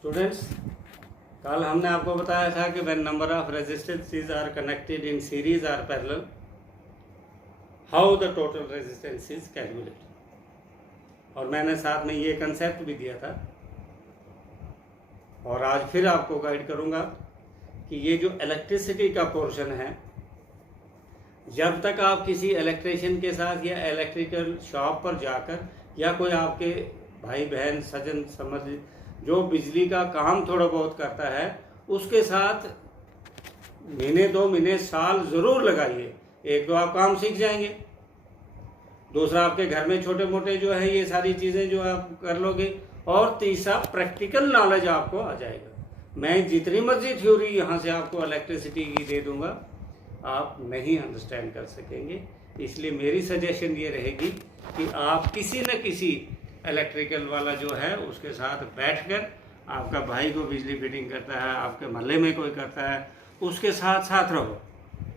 Students, कल हमने आपको बताया था कि when number of resistances are connected in series are parallel, how the total resistance is calculated. और मैंने साथ में ये कंसेप्ट भी दिया था और आज फिर आपको गाइड करूंगा कि ये जो इलेक्ट्रिसिटी का पोर्शन है, जब तक आप किसी इलेक्ट्रिशियन के साथ या इलेक्ट्रिकल शॉप पर जाकर या कोई आपके भाई बहन सज्जन समझ जो बिजली का काम थोड़ा बहुत करता है उसके साथ महीने 2 महीने साल ज़रूर लगाइए। एक तो आप काम सीख जाएंगे, दूसरा आपके घर में छोटे मोटे जो है ये सारी चीज़ें जो आप कर लोगे, और तीसरा प्रैक्टिकल नॉलेज आपको आ जाएगा। मैं जितनी मर्जी थ्योरी यहाँ से आपको इलेक्ट्रिसिटी की दे दूँगा, आप नहीं अंडरस्टैंड कर सकेंगे। इसलिए मेरी सजेशन ये रहेगी कि आप किसी न किसी इलेक्ट्रिकल वाला जो है उसके साथ बैठकर, आपका भाई को बिजली फिटिंग करता है, आपके मोहल्ले में कोई करता है, उसके साथ साथ रहो।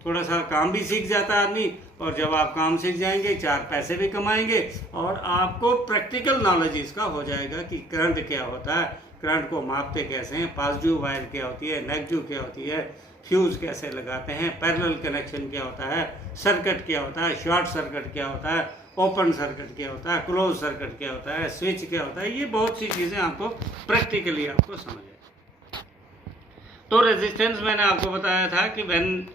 थोड़ा सा काम भी सीख जाता है आदमी, और जब आप काम सीख जाएंगे 4 पैसे भी कमाएंगे और आपको प्रैक्टिकल नॉलेज इसका हो जाएगा कि करंट क्या होता है, करंट को मापते कैसे हैं, पॉजिटिव वायर क्या होती है, नेगेटिव क्या होती है, फ्यूज़ कैसे लगाते हैं, पैरेलल कनेक्शन क्या होता है, सर्किट क्या होता है, शॉर्ट सर्किट क्या होता है, ओपन सर्किट क्या होता है, क्लोज सर्किट क्या होता है, स्विच क्या होता है। ये बहुत सी चीज़ें आपको प्रैक्टिकली आपको समझ आए। तो रेजिस्टेंस मैंने आपको बताया था कि when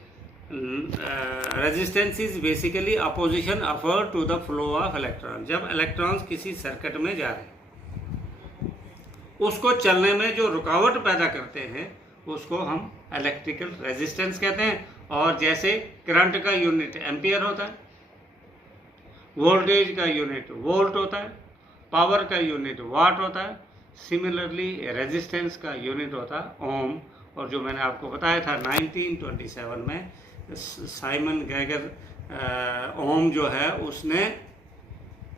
resistance is basically opposition afford to the flow of electron. जब इलेक्ट्रॉन्स किसी सर्किट में जा रहे हैं, उसको चलने में जो रुकावट पैदा करते हैं उसको हम इलेक्ट्रिकल रेजिस्टेंस कहते हैं। और जैसे करंट का यूनिट एम्पियर होता है, वोल्टेज का यूनिट वोल्ट होता है, पावर का यूनिट वाट होता है, सिमिलरली रेजिस्टेंस का यूनिट होता है ओम। और जो मैंने आपको बताया था 1927 में साइमन गैगर ओम जो है उसने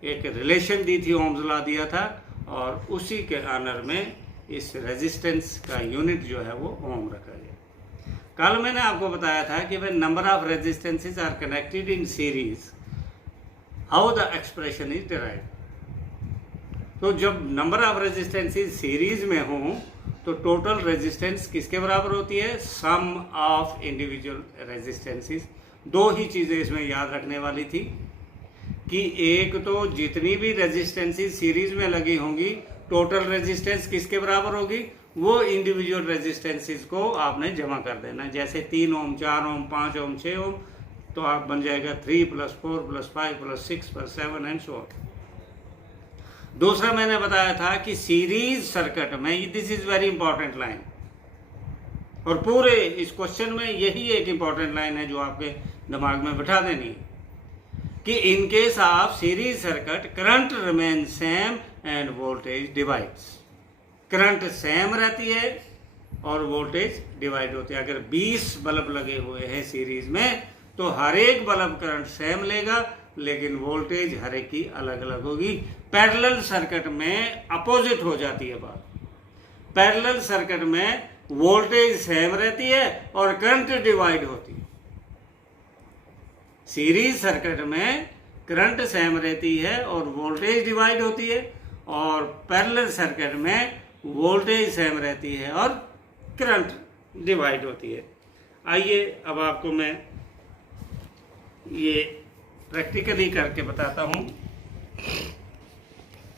एक रिलेशन दी थी, ओम्स लॉ दिया था, और उसी के ऑनर में इस रेजिस्टेंस का यूनिट जो है वो ओम रखा गया। कल मैंने आपको बताया था कि when number of resistances are connected in series, how the expression is derived. तो जब नंबर ऑफ रेजिस्टेंसेस सीरीज में हों तो टोटल रेजिस्टेंस किसके बराबर होती है? सम ऑफ इंडिविजुअल रेजिस्टेंसेस। 2 ही चीज़ें इसमें याद रखने वाली थी कि एक तो जितनी भी रेजिस्टेंसेस सीरीज में लगी होंगी, टोटल रेजिस्टेंस किसके बराबर होगी? वो इंडिविजुअल रेजिस्टेंसेस को आपने जमा कर देना। जैसे 3 ओम, 4 ओम, 5 ओम, 6 ओम, तो आप बन जाएगा 3 + 4 + 5 + 6 + 7 एंड सो ऑन। दूसरा मैंने बताया था कि सीरीज सर्किट में, this is very important line, और पूरे इस क्वेश्चन में यही एक इंपॉर्टेंट लाइन है जो आपके दिमाग में बिठा देनी है कि in case of series circuit current remain same end voltage divides. Current same रहती है और वोल्टेज डिवाइड होती है। अगर 20 बल्ब लगे हुए हैं सीरीज में तो हर एक बल्ब करंट सेम लेगा, लेकिन वोल्टेज हर एक की अलग अलग होगी। पैरेलल सर्किट में अपोजिट हो जाती है बात। पैरेलल सर्किट में वोल्टेज सेम रहती है और करंट डिवाइड होती है। सीरीज सर्किट में करंट सेम रहती है और वोल्टेज डिवाइड होती है, और पैरेलल सर्किट में वोल्टेज सेम रहती है और करंट डिवाइड होती है। आइए अब आपको मैं ये प्रैक्टिकली करके बताता हूँ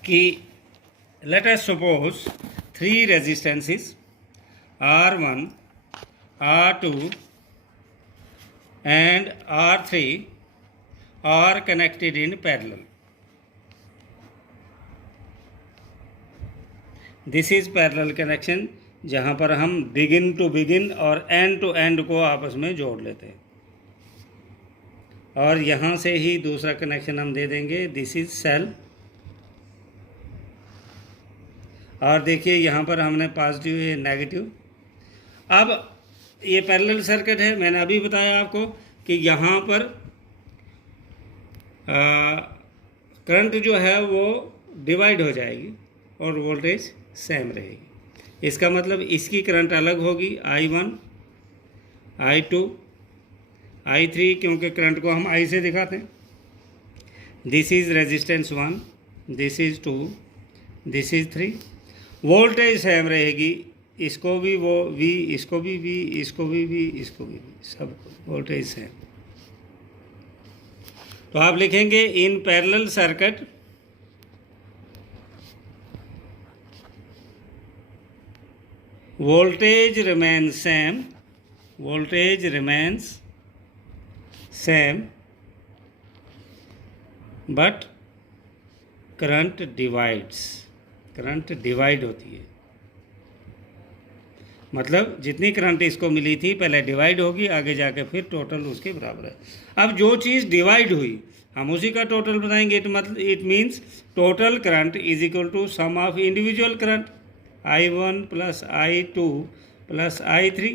कि let us suppose 3 resistances R1, R2 and R3 are connected in parallel. This is parallel connection, जहाँ पर हम बिगिन टू बिगिन और एंड टू एंड को आपस में जोड़ लेते हैं। और यहाँ से ही दूसरा कनेक्शन हम दे देंगे, दिस इज सेल। और देखिए यहाँ पर हमने पॉजिटिव या नेगेटिव। अब ये पैरेलल सर्किट है, मैंने अभी बताया आपको कि यहाँ पर करंट जो है वो डिवाइड हो जाएगी और वोल्टेज सेम रहेगी। इसका मतलब इसकी करंट अलग होगी, I1, I2, I3, क्योंकि करंट को हम I से दिखाते हैं। This is resistance 1, this is 2, this is 3। Voltage same रहेगी, इसको भी वो V, इसको भी V, इसको भी V, इसको भी V, सब वोल्टेज सेम। तो आप लिखेंगे in parallel circuit voltage remains same but current divide होती है। मतलब जितनी करंट इसको मिली थी पहले डिवाइड होगी, आगे जाके फिर टोटल उसके बराबर है। अब जो चीज़ डिवाइड हुई हम उसी का टोटल बताएंगे। It means total current is equal to sum of individual current I1 plus I2 plus I3।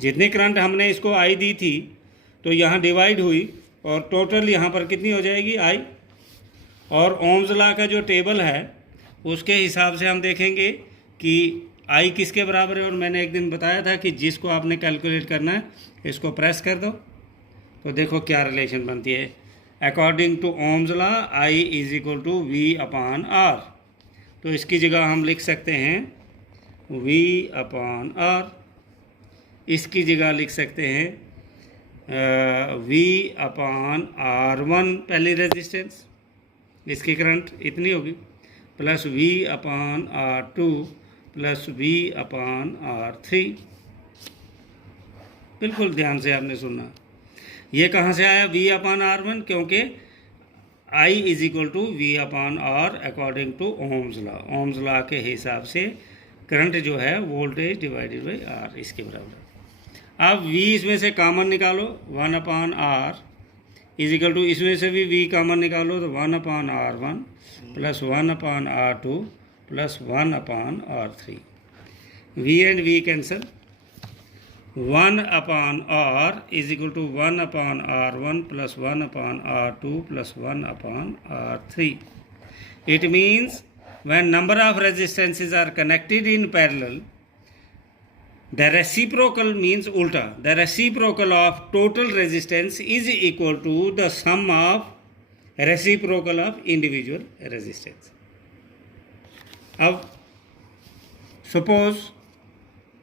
जितनी करंट हमने इसको I दी थी तो यहाँ डिवाइड हुई और टोटल यहाँ पर कितनी हो जाएगी I। और ओम्स लॉ का जो टेबल है उसके हिसाब से हम देखेंगे कि I किसके बराबर है। और मैंने एक दिन बताया था कि जिसको आपने कैलकुलेट करना है इसको प्रेस कर दो तो देखो क्या रिलेशन बनती है। According to Ohm's law I is equal to V upon R। तो इसकी जगह हम लिख सकते हैं V अपॉन R, इसकी जगह लिख सकते हैं V अपॉन R1 पहली रेजिस्टेंस, इसकी करंट इतनी होगी, plus V upon R2 plus V upon R3। बिल्कुल ध्यान से आपने सुना। ये कहाँ से आया V अपॉन R1? क्योंकि I is equal to V upon R according to Ohm's law. Ohm's law के हिसाब से करंट जो है वोल्टेज डिवाइडेड बाई R इसके बराबर। अब V इसमें से कॉमन निकालो, 1 upon R is equal to, इसमें से भी V कॉमन निकालो तो 1 upon R1 plus 1 upon R2 plus 1 upon R3। V and V cancel, 1 upon R is equal to 1 upon R1 plus 1 upon R2 plus 1 upon R3। It means when number of resistances are connected in parallel, the reciprocal means ulta. The reciprocal of total resistance is equal to the sum of reciprocal of individual resistance. अब suppose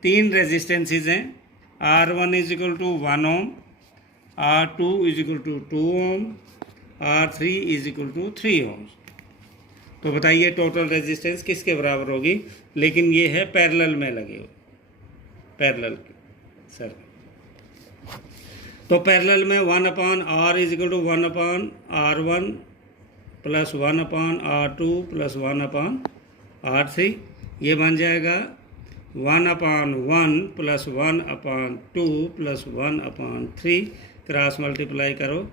3 resistances हैं, R1 is equal to 1 ohm, R2 is equal to 2 ohm, R3 is equal to 3 ohm. तो बताइए total resistance किसके बराबर होगी? लेकिन ये है पैरेलल में लगे हुए, पैरेलल सर। तो पैरेलल में 1 upon R is equal to 1 upon R1 plus 1 upon R2 plus 1 upon R3। ये बन जाएगा 1 upon 1 plus 1 upon 2 plus 1 upon 3। Cross multiply करो,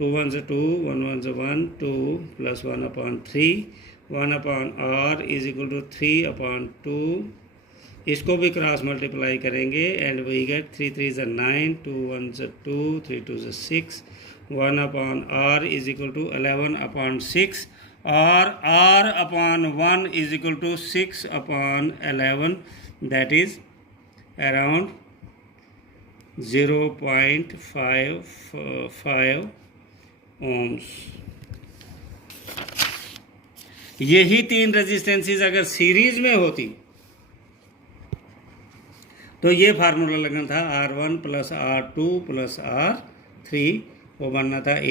2 1 से 2, 1 1 से 1, 2 plus 1 upon 3, 1 upon R is equal to 3 upon 2। इसको भी क्रॉस मल्टीप्लाई करेंगे एंड वी गेट 3 3 से 9, 2 1 से 2, 3 2 से 6, 1 upon R is equal to 11 upon 6 और R upon 1 is equal to 6 upon 11, that is around 0.55 ohms. यही 3 रेजिस्टेंसेस अगर सीरीज में होती तो ये फार्मूला लगना था R1 plus R2 plus R3, वो बनना था 1